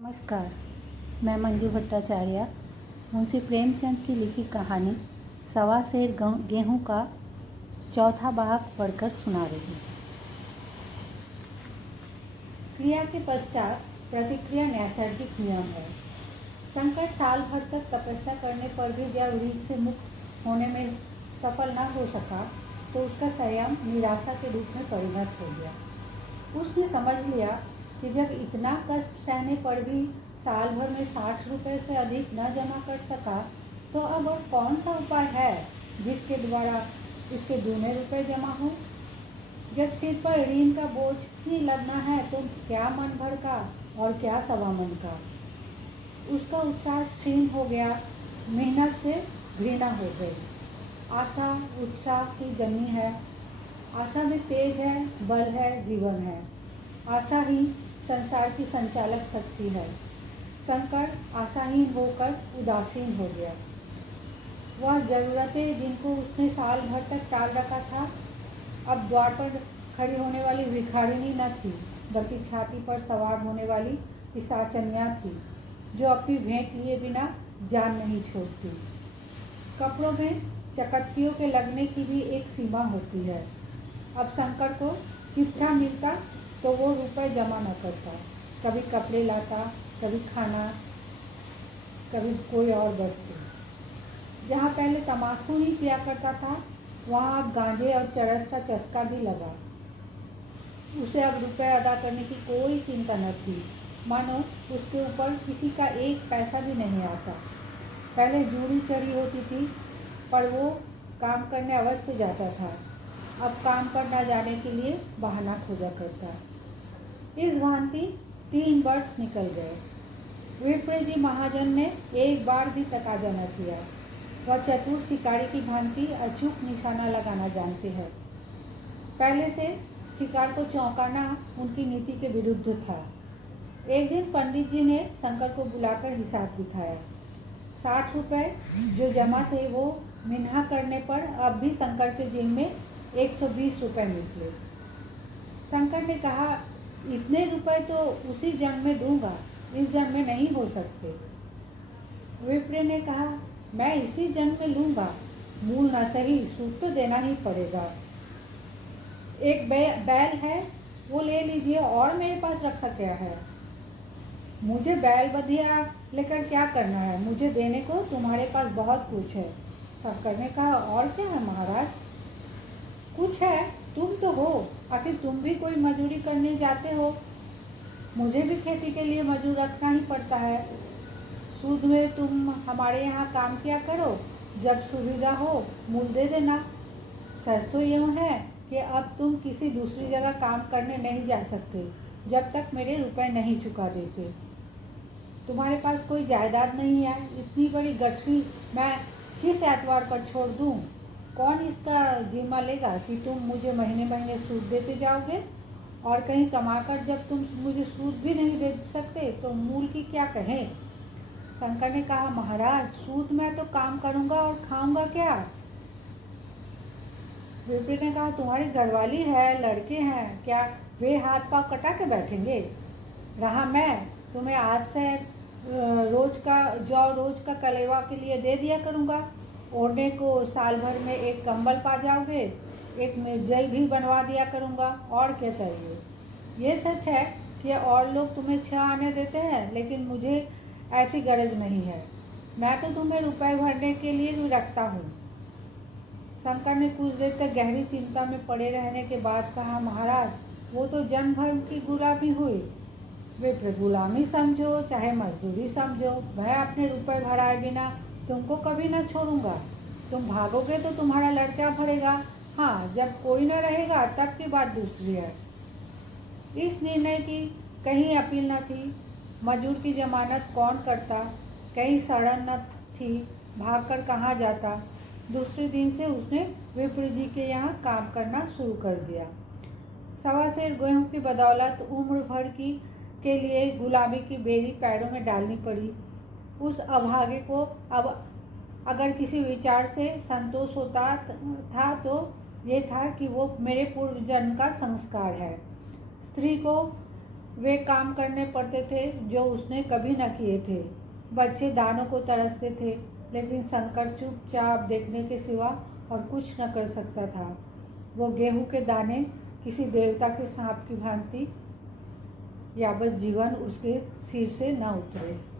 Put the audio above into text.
नमस्कार, मैं मंजू भट्टाचार्य मुंशी प्रेमचंद की लिखी कहानी सवा सेर गेहूं का चौथा भाग पढ़कर सुना रही हूँ। क्रिया के पश्चात प्रतिक्रिया नैसर्गिक नियम है। शंकर साल भर तक तपस्या करने पर भी जब ऋण से मुक्त होने में सफल न हो सका तो उसका संयम निराशा के रूप में परिणत हो गया। उसने समझ लिया कि जब इतना कष्ट सहने पर भी साल भर में 60 रुपये से अधिक न जमा कर सका तो अब और कौन सा उपाय है जिसके द्वारा इसके दूने रुपये जमा हो। जब सिर पर ऋण का बोझ ही लगना है तो क्या मन भर का और क्या सवा मन का। उसका उत्साह क्षीण हो गया, मेहनत से घृणा हो गई। आशा उत्साह की जमी है। आशा में तेज है, बल है, जीवन है। आशा ही संसार की संचालक शक्ति है। शंकर आशाहीन होकर उदासीन हो गया। वह जरूरतें जिनको उसने साल भर तक टाल रखा था अब द्वार पर खड़ी होने वाली भिखारिनी न थी, बल्कि छाती पर सवार होने वाली पिशाचनिया थी जो अपनी भेंट लिए बिना जान नहीं छोड़ती। कपड़ों में चकत्तियों के लगने की भी एक सीमा होती है। अब शंकर को चिट्ठा मिलता तो वो रुपए जमा न करता। कभी कपड़े लाता, कभी खाना, कभी कोई और वस्तु। जहाँ पहले तम्बाकू ही पिया करता था वहाँ अब गांजे और चरस का चस्का भी लगा। उसे अब रुपए अदा करने की कोई चिंता न थी, मानो उसके ऊपर किसी का एक पैसा भी नहीं आता। पहले जूड़ी चढ़ी होती थी पर वो काम करने अवश्य जाता था। अब काम पर न जाने के लिए बहाना खोजा करता। इस भांति 3 वर्ष निकल गए। विप्र जी महाजन ने एक बार भी तकाजा न किया। वह चतुर शिकारी की भांति अचूक निशाना लगाना जानते हैं। पहले से शिकार को चौंकाना उनकी नीति के विरुद्ध था। एक दिन पंडित जी ने शंकर को बुलाकर हिसाब दिखाया। 60 रुपये जो जमा थे वो मिन्हा करने पर अब भी शंकर के जेब में 120 रुपये निकले। शंकर ने कहा, इतने रुपए तो उसी जन्म में दूंगा, इस जन्म में नहीं हो सकते। विप्र ने कहा, मैं इसी जन्म में लूंगा, मूल न सही सूद तो देना ही पड़ेगा। एक बैल है वो ले लीजिए, और मेरे पास रखा क्या है। मुझे बैल बधिया लेकर क्या करना है, मुझे देने को तुम्हारे पास बहुत कुछ है। शंकर ने कहा, और क्या है महाराज। कुछ है, तुम तो हो, आखिर तुम भी कोई मजदूरी करने जाते हो। मुझे भी खेती के लिए मजदूर रखना ही पड़ता है। सूद में तुम हमारे यहाँ काम किया करो, जब सुविधा हो मूल दे देना। सच तो यूँ है कि अब तुम किसी दूसरी जगह काम करने नहीं जा सकते जब तक मेरे रुपए नहीं चुका देते। तुम्हारे पास कोई जायदाद नहीं है, इतनी बड़ी गठरी मैं किस एतवार पर छोड़ दूँ। कौन इसका जिम्मा लेगा कि तुम मुझे महीने महीने सूद देते जाओगे, और कहीं कमाकर जब तुम मुझे सूद भी नहीं दे सकते तो मूल की क्या कहें। शंकर ने कहा, महाराज सूद में तो काम करूँगा और खाऊंगा क्या। विप्र ने कहा, तुम्हारी घरवाली है, लड़के हैं, क्या वे हाथ पांव कटा के बैठेंगे। रहा मैं, तुम्हें आज से रोज का कलेवा के लिए दे दिया करूँगा। ओढ़ने को साल भर में एक कंबल पा जाओगे, एक मिर्जई भी बनवा दिया करूँगा, और क्या चाहिए। ये सच है कि और लोग तुम्हें 6 आने देते हैं, लेकिन मुझे ऐसी गरज नहीं है। मैं तो तुम्हें रुपए भरने के लिए भी रखता हूँ। शंकर ने कुछ देर तक गहरी चिंता में पड़े रहने के बाद कहा, महाराज वो तो जन्म भर की गुलामी हुई। विप्र गुलामी समझो चाहे मजदूरी समझो, मैं अपने रुपए भराए बिना तुमको कभी न छोड़ूंगा। तुम भागोगे तो तुम्हारा लड़का भरेगा, हाँ जब कोई न रहेगा तब की बात दूसरी है। इस निर्णय की कहीं अपील न थी। मजदूर की जमानत कौन करता, कहीं सड़न न थी, भागकर कहाँ जाता। दूसरे दिन से उसने विप्र जी के यहाँ काम करना शुरू कर दिया। सवा सेर गेहूं की बदौलत उम्र भर के लिए गुलामी की बेड़ी पैरों में डालनी पड़ी। उस अभागे को अब अगर किसी विचार से संतोष होता था तो ये था कि वो मेरे पूर्व जन्म का संस्कार है। स्त्री को वे काम करने पड़ते थे जो उसने कभी न किए थे। बच्चे दानों को तरसते थे, लेकिन शंकर चुपचाप देखने के सिवा और कुछ न कर सकता था। वो गेहूं के दाने किसी देवता के सांप की भांति यावत जीवन उसके सिर से न उतरे।